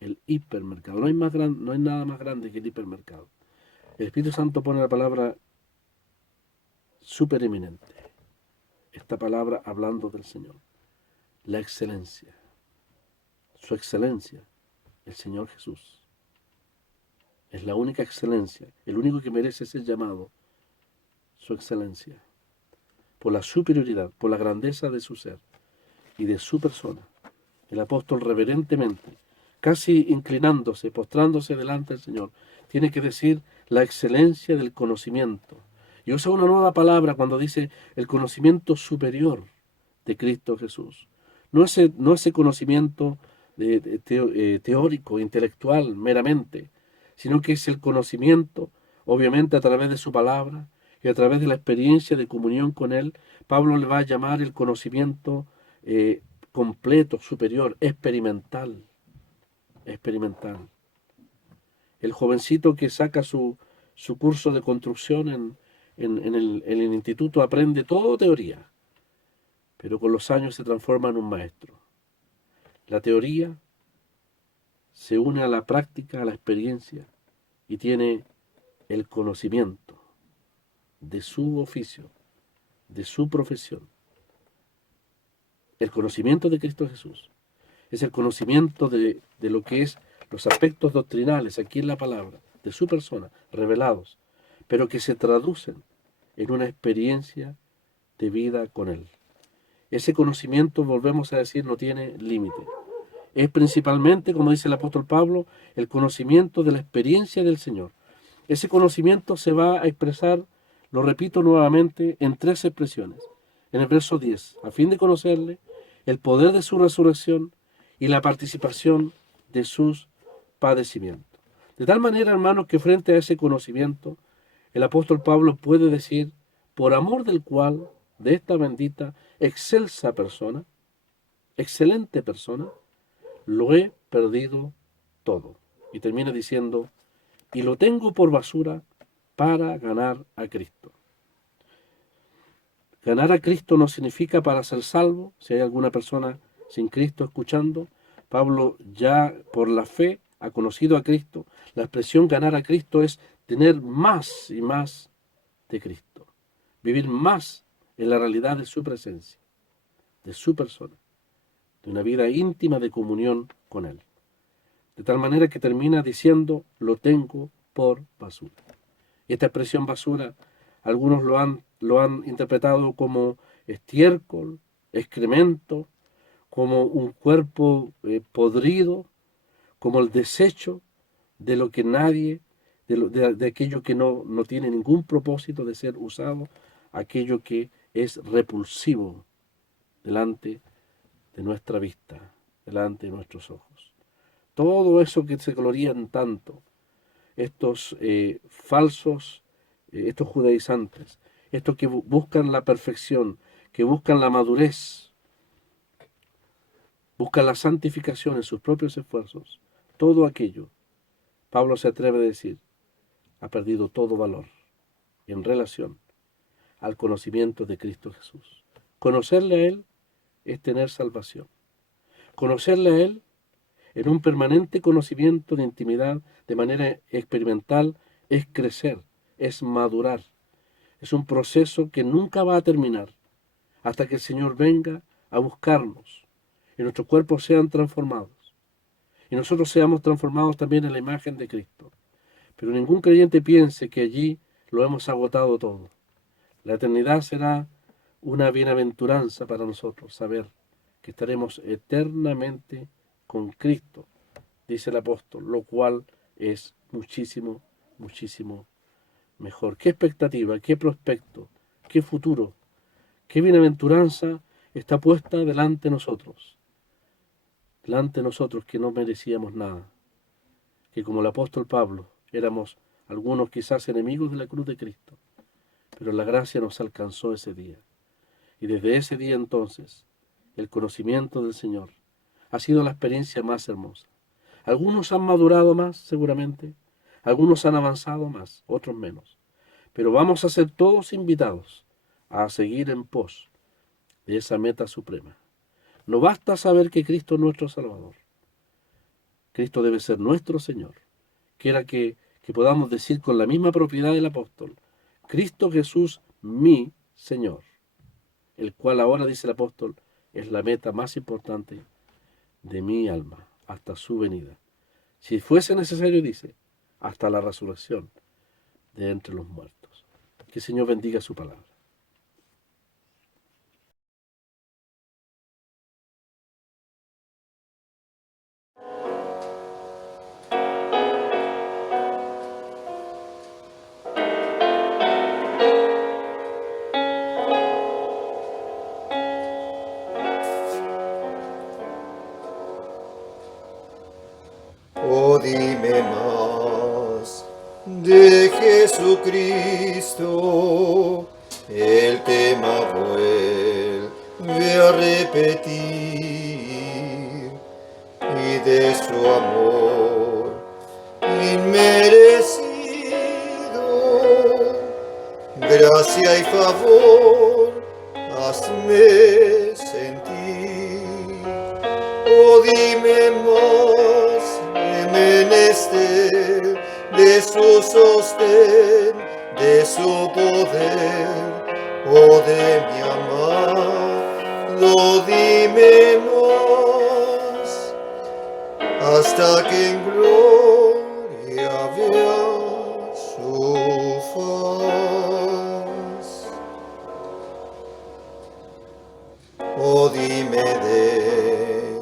el hipermercado. No hay nada más grande que el hipermercado. El Espíritu Santo pone la palabra supereminente. Esta palabra hablando del Señor. La excelencia. Su excelencia, el Señor Jesús. Es la única excelencia, el único que merece ser llamado, su excelencia. Por la superioridad, por la grandeza de su ser y de su persona. El apóstol reverentemente, casi inclinándose, postrándose delante del Señor, tiene que decir la excelencia del conocimiento. Y usa una nueva palabra cuando dice el conocimiento superior de Cristo Jesús. No ese conocimiento teórico, intelectual, meramente, sino que es el conocimiento, obviamente a través de su palabra y a través de la experiencia de comunión con Él. Pablo le va a llamar el conocimiento completo, superior, experimental, experimental. El jovencito que saca su curso de construcción en el instituto aprende todo teoría, pero con los años se transforma en un maestro. La teoría se une a la práctica, a la experiencia, y tiene el conocimiento de su oficio, de su profesión. El conocimiento de Cristo Jesús es el conocimiento de lo que es los aspectos doctrinales, aquí en la palabra, de su persona, revelados, pero que se traducen en una experiencia de vida con Él. Ese conocimiento, volvemos a decir, no tiene límite. Es principalmente, como dice el apóstol Pablo, el conocimiento de la experiencia del Señor. Ese conocimiento se va a expresar, lo repito nuevamente, en tres expresiones. En el verso 10, a fin de conocerle, el poder de su resurrección y la participación de sus padecimientos. De tal manera, hermanos, que frente a ese conocimiento, el apóstol Pablo puede decir, por amor del cual, de esta bendita, excelsa persona, excelente persona, lo he perdido todo. Y termina diciendo, y lo tengo por basura para ganar a Cristo. Ganar a Cristo no significa para ser salvo. Si hay alguna persona sin Cristo escuchando, Pablo ya por la fe ha conocido a Cristo. La expresión ganar a Cristo es tener más y más de Cristo. Vivir más en la realidad de su presencia, de su persona, de una vida íntima de comunión con Él. De tal manera que termina diciendo, lo tengo por basura. Y esta expresión basura, algunos lo han interpretado como estiércol, excremento, como un cuerpo podrido, como el desecho de lo que nadie, de aquello que no tiene ningún propósito de ser usado, aquello que es repulsivo delante de nuestra vista, delante de nuestros ojos. Todo eso que se glorían tanto, estos falsos, estos judaizantes, estos que buscan la perfección, que buscan la madurez, buscan la santificación en sus propios esfuerzos, todo aquello, Pablo se atreve a decir, ha perdido todo valor en relación al conocimiento de Cristo Jesús. Conocerle a Él es tener salvación. Conocerle a Él en un permanente conocimiento de intimidad de manera experimental es crecer, es madurar. Es un proceso que nunca va a terminar hasta que el Señor venga a buscarnos y nuestros cuerpos sean transformados y nosotros seamos transformados también en la imagen de Cristo. Pero ningún creyente piense que allí lo hemos agotado todo. La eternidad será una bienaventuranza para nosotros, saber que estaremos eternamente con Cristo, dice el apóstol, lo cual es muchísimo, muchísimo mejor? ¿Qué expectativa? ¿Qué prospecto? ¿Qué futuro? ¿Qué bienaventuranza está puesta delante de nosotros? Delante de nosotros que no merecíamos nada, que como el apóstol Pablo éramos algunos quizás enemigos de la cruz de Cristo, pero la gracia nos alcanzó ese día. Y desde ese día entonces, el conocimiento del Señor ha sido la experiencia más hermosa. Algunos han madurado más, seguramente, algunos han avanzado más, otros menos, pero vamos a ser todos invitados a seguir en pos de esa meta suprema. No basta saber que Cristo es nuestro Salvador. Cristo debe ser nuestro Señor. Quiera que podamos decir con la misma propiedad del apóstol, Cristo Jesús, mi Señor, el cual ahora, dice el apóstol, es la meta más importante de mi alma hasta su venida. Si fuese necesario, dice, hasta la resurrección de entre los muertos. Que el Señor bendiga su palabra. Oh, dime más de Jesucristo, el tema vuelve a repetir, y de su amor inmerecido, gracia y favor, hazme sentir. Oh, dime más, he menester de su sostén, de su poder, oh, de mi amado, dime más, hasta que en gloria vea su faz. Oh, dime de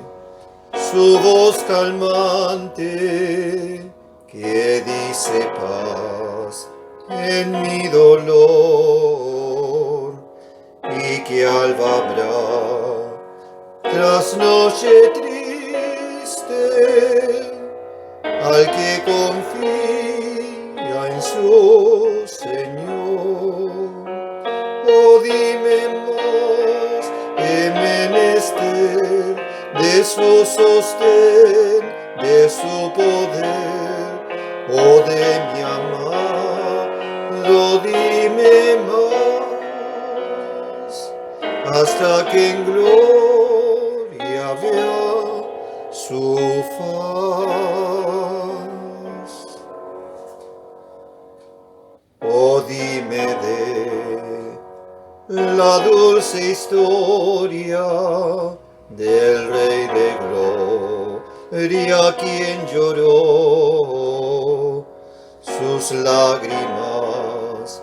su voz calmante que dice paz en mi dolor, y que alba habrá tras noche triste al que confía en su Señor. Oh, dime más, he menester de su sostén, de su poder, oh, de mi amado, dime más, hasta que en gloria vea su faz. Oh, dime de la dulce historia del Rey de Gloria, quien lloró sus lágrimas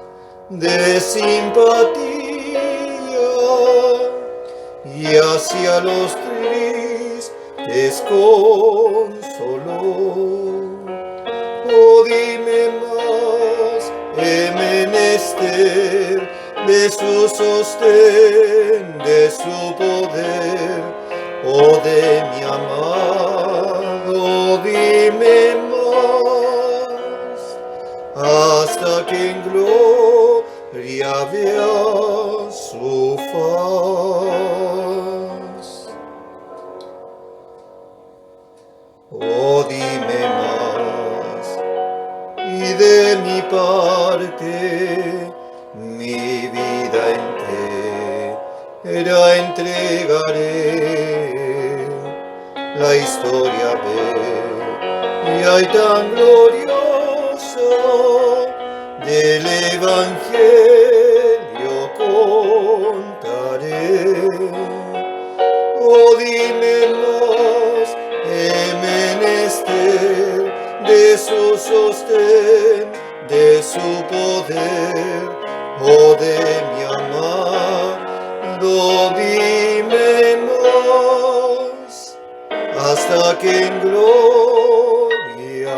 de simpatía y hacia los tristes consoló. Oh, dime más, he menester de su sostén, de su poder, oh, de mi amado, dime más, hasta que en gloria vea su faz. Oh, dime más, y de mi parte mi vida entera entregaré. La historia bella y tan gloriosa del Evangelio contaré. Oh, dime más, he menester de su sostén, de su poder, oh, de mi amado, dime más, hasta que en gloria